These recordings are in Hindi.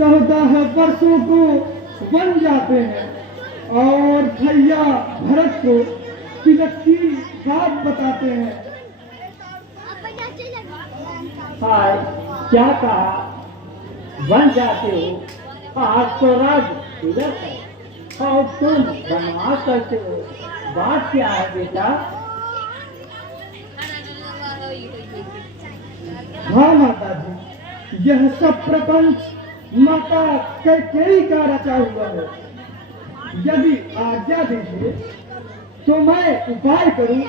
14 वर्षों को बन जाते हैं और भैया भरत को तिलक की बात बताते हैं। हाय, क्या कहा? बन जाते हो? आज तो राज तिलक है और तुम बनवास करते हो। बात क्या है बेटा? हाँ माता जी, यह सब प्रपंच माता कैकेयी का रचा हुआ है। यदि आज्ञा दीजिए तो मैं उपाय करूं।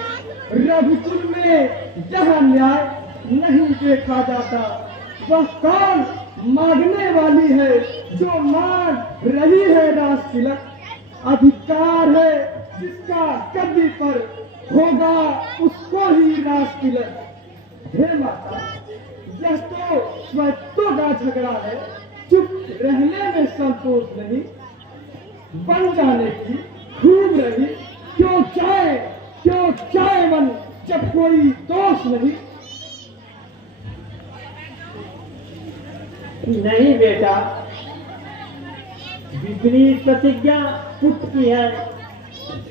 रघुकुल में यह न्याय नहीं देखा जाता। वह कौन मांगने वाली है जो मांग रही है राज तिलक? अधिकार है जिसका गद्दी पर होगा उसको ही राज तिलक। हे माता, यह तो स्वत्व का झगड़ा है। चुप रहने में संतोष नहीं, बन जाने की खूब रही। क्यों चाहे मन जब कोई दोष नहीं। नहीं बेटा, विपरीत प्रतिज्ञा पुत्र की है।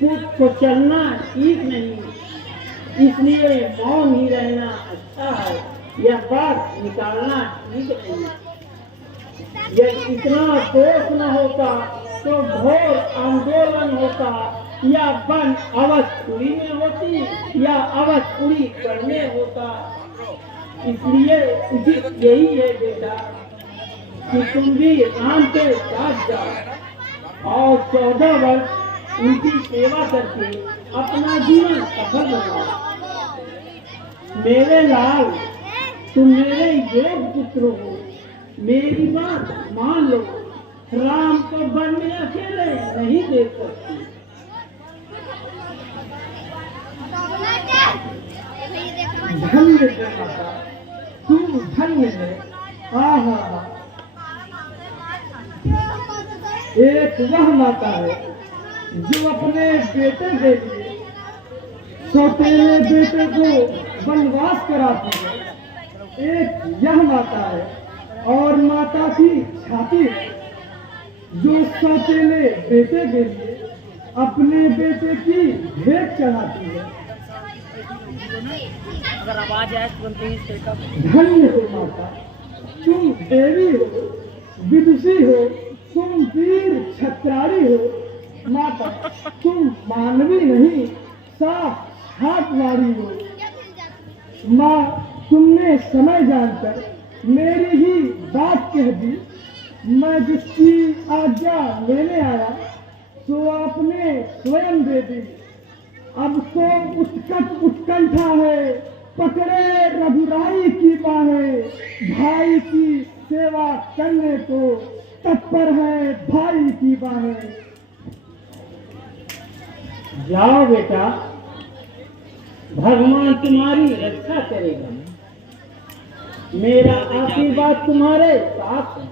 पुत्र को चलना ठीक नहीं, इसलिए मौन ही रहना अच्छा है। यह बात निकालना ठीक नहीं। यदि इतना दोष न होता तो घोर आंदोलन होता, या बन अवधपुरी में होती या अवधपुरी करने होता। इसलिए उचित यही है बेटा कि तुम भी राम के साथ जाओ और 14 वर्ष उनकी सेवा करके अपना जीवन सफल बनाओ। मेरे लाल, तुम मेरे योग्य पुत्र हो। मेरी बात मान लो। राम को वन में अकेले नहीं देख सकती। धन्य है माता, तुम धन्य है। आहा, एक वह माता है जो अपने बेटे के लिए सौतेले बेटे को वनवास कराती है। एक यह माता है और माता की छाती है जो सौतेले बेटे के लिए अपने बेटे की भेंट चढ़ाती है। अगर आवाज आए धन्य हो माता, तुम देवी हो, विदुषी हो, तुम वीर छत्रारी हो। माता, तुम मानवी नहीं, साक्षात नारी हो। माँ, तुमने समय जानकर मेरी ही बात कह दी। मैं जिसकी आज्ञा लेने आया तो आपने स्वयं दे दी। अब तो उत्कंठा है, पकड़े रघुराई की बाहें। भाई की सेवा करने को तत्पर है भाई की बाहें। जाओ बेटा, भगवान तुम्हारी रक्षा करेगा। मेरा आशीर्वाद तुम्हारे साथ है।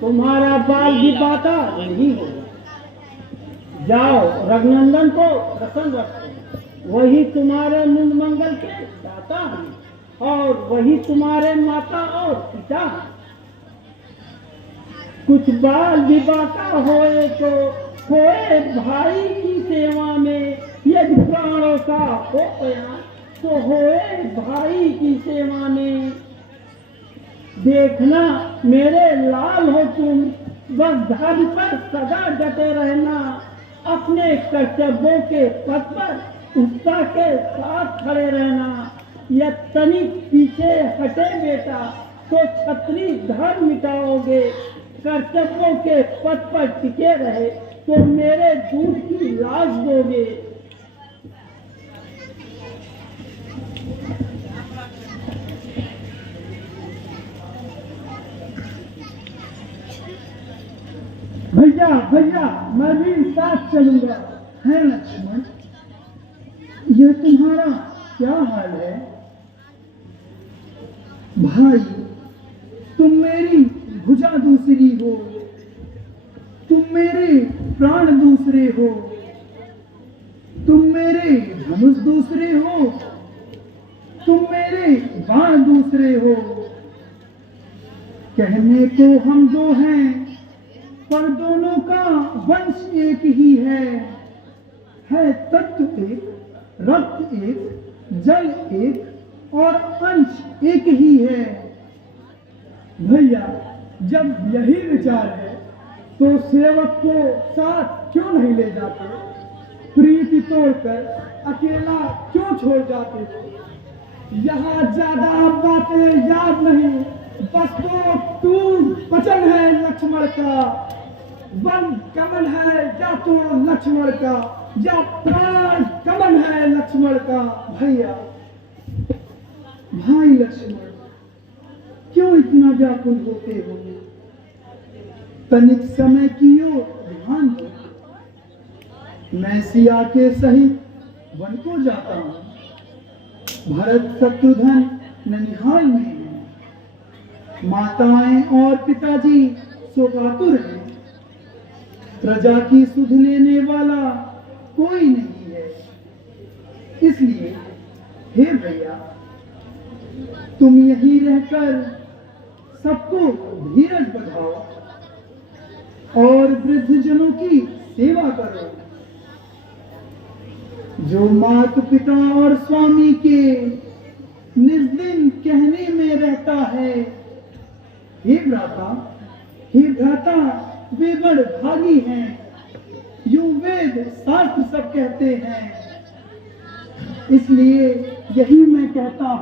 तुम्हारा बाल भी बाता नहीं होगा। जाओ, रघुनंदन को प्रसन्न रखो। वही तुम्हारे मूल मंगल के दाता हैं और वही तुम्हारे माता और पिता हैं। कुछ बाल भी बाता होए तो होए भाई की सेवा में। यदि प्राणों का हो गया तो होए भाई की सेवा में। देखना मेरे लाल हो तुम, बस धर्म पर सदा डटे रहना। अपने कर्तव्यों के पथ पर उत्साह के साथ खड़े रहना। या तनिक पीछे हटे बेटा तो क्षत्रिय धर्म मिटाओगे। कर्तव्यों के पथ पर टिके रहे तो मेरे दूध की लाज दोगे। भैया भैया, मैं भी साथ चलूंगा। है लक्ष्मण, यह तुम्हारा क्या हाल है? भाई, तुम मेरी भुजा दूसरी हो, तुम मेरे प्राण दूसरे हो, तुम मेरे धनुष दूसरे हो, तुम मेरे बाण दूसरे हो। कहने को हम दो हैं, पर दोनों का वंश एक ही है तत्व एक, रक्त एक, जल एक और अंश एक ही है। भैया, जब यही विचार है तो सेवक को साथ क्यों नहीं ले जाते? प्रीति तोड़कर अकेला क्यों छोड़ जाते हो? यहाँ ज्यादा बातें याद नहीं, बस तो टूट वचन है लक्ष्मण का, वन कमल है या तो लक्ष्मण का, या प्राण कमल है लक्ष्मण का। भैया, भाई लक्ष्मण, क्यों इतना व्याकुल होते हो? तनिक समय की ओर ध्यान दो। मैं सिया के सहित वन को जाता हूँ। भरत शत्रुघ्न ननिहाल में हैं। माताएं और पिताजी शोकातुर हैं। प्रजा की सुध लेने वाला कोई नहीं है। इसलिए हे भैया, तुम यहीं रहकर सबको धीरज बधाओ और वृद्धजनों की सेवा करो। जो माता पिता और स्वामी के निर्दिन कहने में रहता है, हे भ्राता, वे बड़ भागी हैं, यूं वेद शास्त्र सब कहते हैं। इसलिए यही मैं कहता हूं।